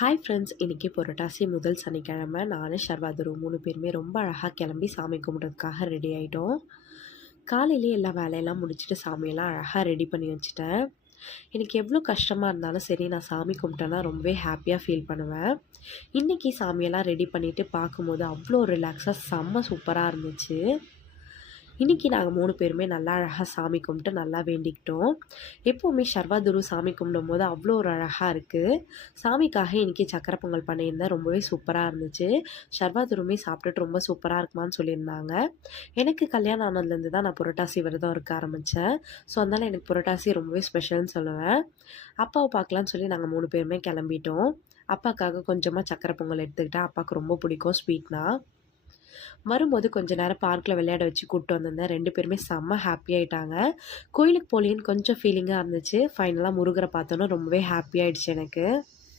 Hi friends இன்றைக்கி புரட்டாசி முதல் சனிக்கிழமை. நான் ஷர்வாதுரு மூணு பேருமே ரொம்ப அழகாக கிளம்பி சாமி கும்பிட்றதுக்காக ரெடி ஆகிட்டோம் காலையிலேயே எல்லா வேலையெல்லாம் முடிச்சுட்டு சாமியெல்லாம் அழகாக ரெடி பண்ணி வச்சுட்டேன். எனக்கு எவ்வளோ கஷ்டமாக இருந்தாலும் சரி நான் சாமி கும்பிட்டேன்னா ரொம்பவே ஹாப்பியாக ஃபீல் பண்ணுவேன். இன்றைக்கி சாமியெல்லாம் ரெடி பண்ணிவிட்டு பார்க்கும்போது அவ்வளோ ரிலாக்ஸாக செம்ம சூப்பராக இருந்துச்சு. இன்றைக்கி நாங்கள் மூணு பேருமே நல்லா அழகாக சாமி கும்பிட்டு நல்லா வேண்டிக்கிட்டோம். எப்போவுமே சர்வாதுரு சாமி கும்பிடும் போது அவ்வளோ ஒரு அழகாக இருக்குது சாமிக்காக இன்றைக்கி சக்கரை பொங்கல் பண்ணியிருந்தேன் ரொம்பவே சூப்பராக இருந்துச்சு. சர்வாதுருமே சாப்பிட்டுட்டு ரொம்ப சூப்பராக இருக்குமான்னு சொல்லியிருந்தாங்க. எனக்கு கல்யாணம் ஆனதுலேருந்து தான் நான் புரட்டாசி விரதம் இருக்க ஆரம்பித்தேன் ஸோ அதனால் எனக்கு புரட்டாசி ரொம்பவே ஸ்பெஷல்னு சொல்லுவேன். அப்பாவை பார்க்கலான்னு சொல்லி நாங்கள் மூணு பேருமே கிளம்பிட்டோம். அப்பாக்காக கொஞ்சமாக சக்கரை பொங்கல் எடுத்துக்கிட்டேன். அப்பாவுக்கு ரொம்ப பிடிக்கும் ஸ்வீட்னா. வரும்போது கொஞ்ச நேரம் பார்க்கில் விளையாட வச்சு கூப்பிட்டு வந்திருந்தேன். ரெண்டு பேருமே செம்ம ஹாப்பி ஆகிட்டாங்க கோயிலுக்கு போலின்னு கொஞ்சம் ஃபீலிங்காக இருந்துச்சு. ஃபைனலாக முருகரை பார்த்தோன்னா ரொம்பவே ஹாப்பியாயிடுச்சு எனக்கு.